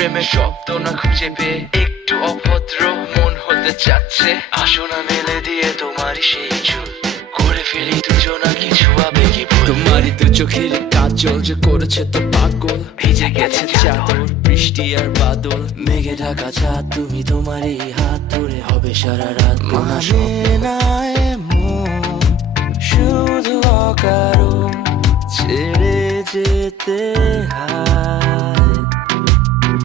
প্রেমের শব্দ না খুঁজে পেয়ে একটু অভদ্র মন হতে চাচ্ছে। আসো না মেলে দিয়ে তোমারই সেই চুল, করে ফেলি দুজনা কিছু আবেগী ভুল। তোমারই দু চোখের কাজল যে করেছে তো পাগল, ভিজে গেছে চাদর বৃষ্টি আর বাদল। মেঘে ঢাকা চাঁদ তুমি তোমারই হাত ধরে হবে সারা রাত। মানে না এমন শুধু অকারণ ছেড়ে যেতে হয়।